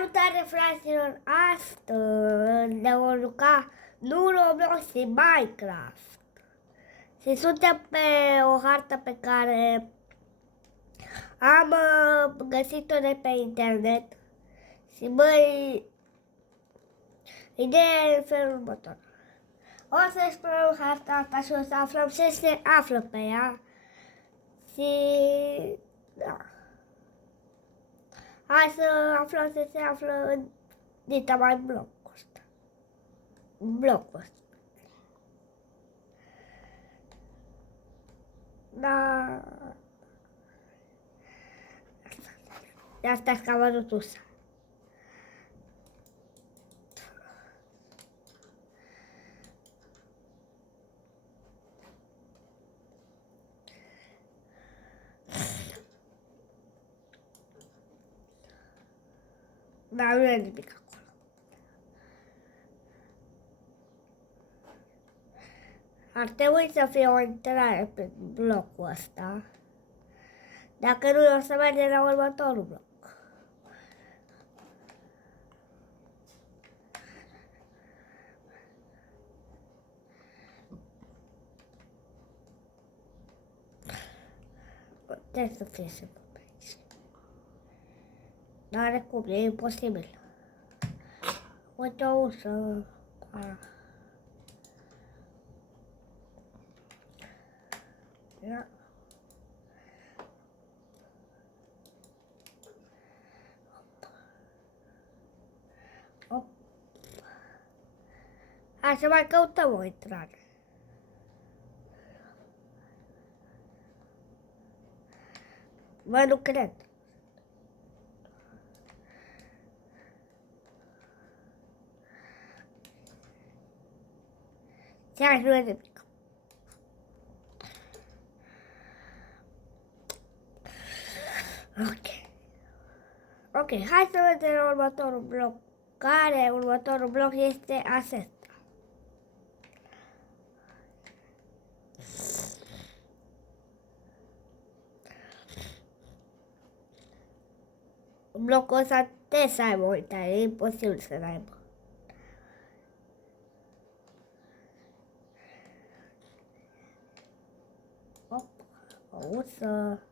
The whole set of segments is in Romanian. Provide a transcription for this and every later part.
Salutare, fraților! Astăzi ne vom juca nu Roblox, ci Minecraft. Și suntem pe o hartă pe care am găsit-o de pe internet. Și băi, ideea e în felul următor. O să explorăm harta asta și o să aflăm ce se află pe ea. Și da. Hai să aflăm ce se află în dita mai blocul ăsta. Blocul ăsta. Da. De asta că am văzut usa. Dar nu e nimic acolo. Ar trebui să fie o intrare pe blocul ăsta. Dacă nu, o să mergem la următorul bloc. Trebuie să fie sigur pe aici. N-are cum, e imposibil. Uite o ușă. Ia. Hop. Hai să mai căutăm o intrare. Bă, nu cred. Chiar nu e nimic. Ok, hai să vedem următorul bloc. Următorul bloc este acesta. Blocul ăsta trebuie să aibă o intrare, e imposibil să n-aibă. Hop, o ușă.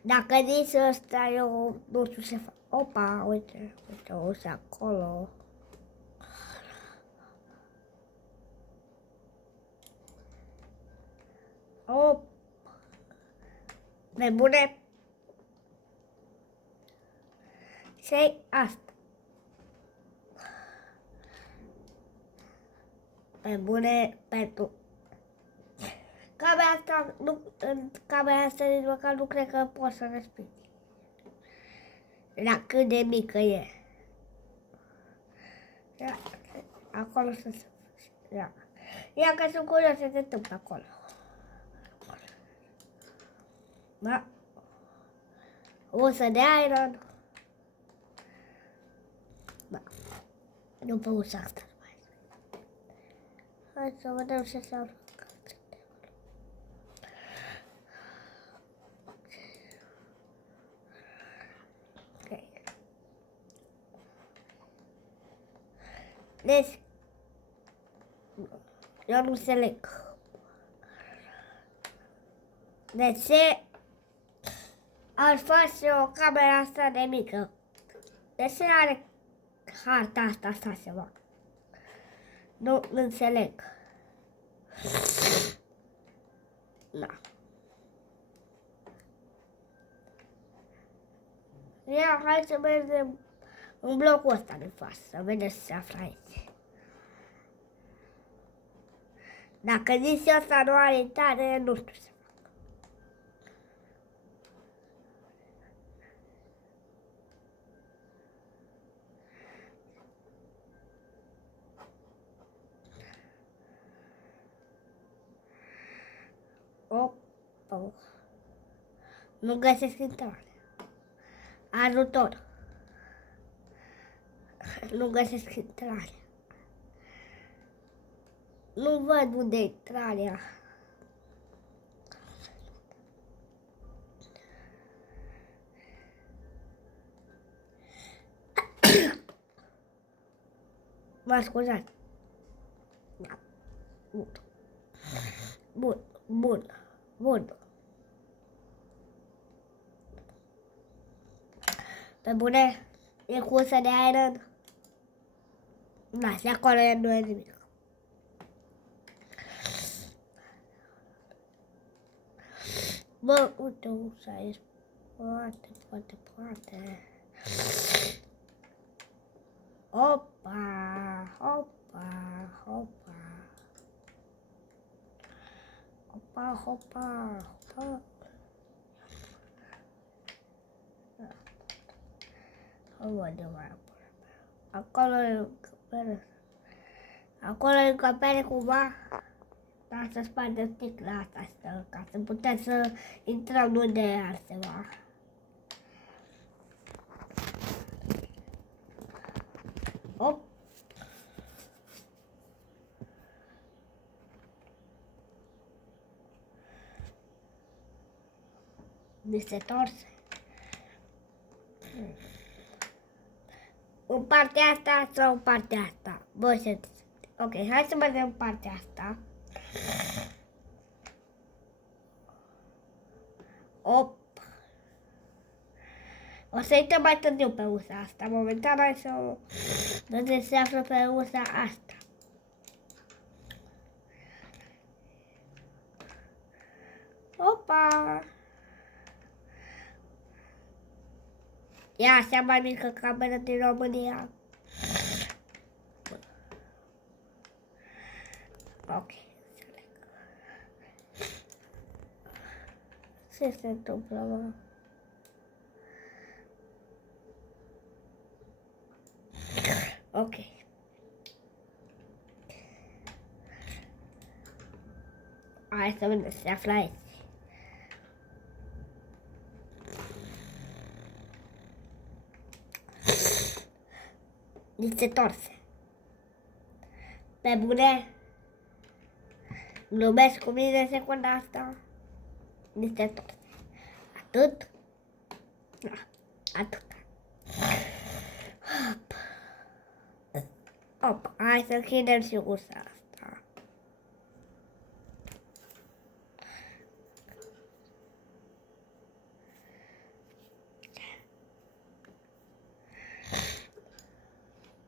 Dacă nici ăsta eu nu știu ce fac. Opa, uite o ușă acolo. Op. Nebune. Ce-i asta? Pe bune pentru... În camera asta nici măcar nu cred că poți să respiri. La cât de mică e. Ia, acolo să se... Ia că sunt curios ce se întâmplă acolo. Da. Ușă de iron. Da. Nu pe ușa asta. Hai să vedem ce se află. Deci, eu nu înțeleg. De ce ar face o cameră asta de mică? De ce are harta asta așa ceva? Nu înțeleg. Da. Ia, hai să mergem în blocul ăsta de față, să vedem ce se află aici. Dacă nici ăsta nu are intrare, nu știu ce fac. Opa. Nu găsesc intrare. Ajutor. Nu găsesc intrarea. Nu văd unde e intrarea. Mă scuzați. Da. Bun. Bun. Bun. Bun. Pe bune, e cursă de Iron? Da, și acolo nu e nimic. Bă, uite, ușa aici. Poate. Opa. Acolo e încăpere cumva. Dar să spargem sticla asta, ca să putem să intrăm unde e altceva. Op! Niște torse. În partea asta sau în partea asta? Bă, ok, hai să mergem în partea asta. Op! O să intrăm mai târziu pe ușa asta. Momentan hai să vedem se află pe ușa asta. Opa! Ia, cea mai mică cameră din România. Ok, înțeleg. Ce se întâmplă, mă? Ok. Hai să vedem, se află aici. Niște torse. Pe bune? Glumesc cu mine în secunda asta? Niște torse. Atât? Da, atât. Op, hai să închidem și ușa asta.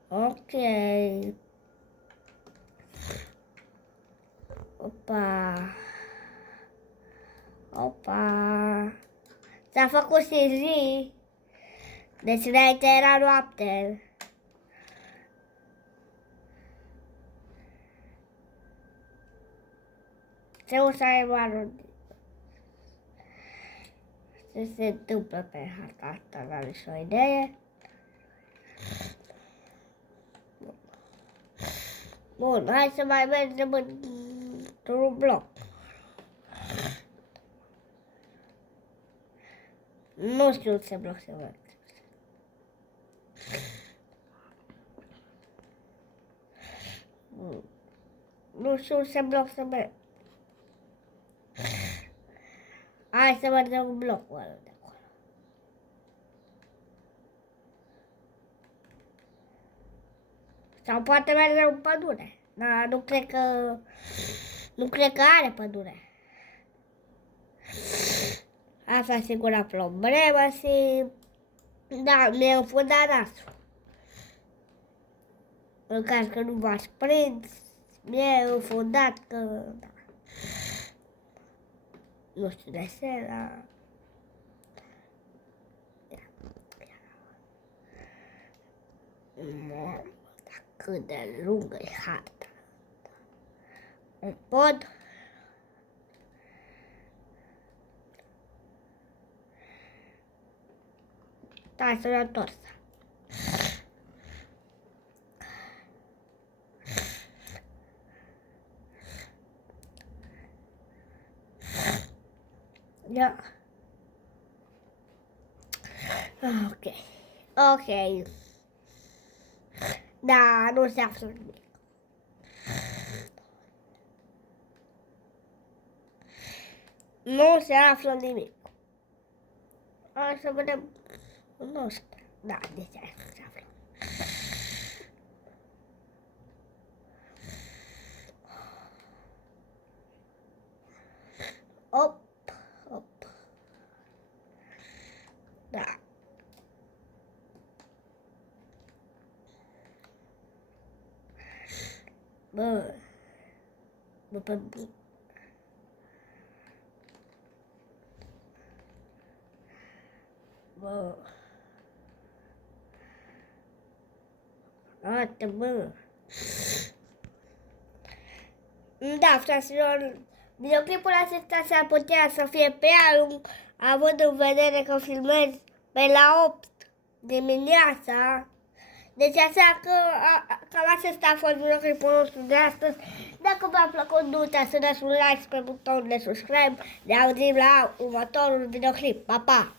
Ok. Opa. S-a făcut și zi. Deci înainte era noapte. Ce o să ai maro? Ce se întâmplă pe harta asta? N-am nicio idee. Bun, hai să mai mergem într-un bloc. Nu știu ce bloc să merg. Nu știu ce bloc să merg. Hai să mergem în blocul ăla de acolo. Sau poate mergem în pădure. Dar nu cred că are pădure. Asta sigur a problemă și... Da, mi-e înfundat nasul. În caz că nu v-ați prins, mi-e înfundat că... Da. Nu știu de ce, dar... Mamă, dar cât de lungă e harta. Un pod. Da, să ne-am întors. Da. Ok. Ok. Da, nu se află nimic. Nu se află nimic. Hai să vedem. Nu știu. Da, de ce se află. Op, op. Da. Bă. Bă. Bă. Arată, bă. Da, fraților, videoclipul acesta s-ar putea să fie prea lung, având în vedere că filmez pe la 8 dimineața. Deci așa că cam acesta a fost videoclipul nostru de astăzi. Dacă v-a plăcut, nu uitați să dați un like pe butonul de subscribe. Ne auzim la următorul videoclip. Pa, pa!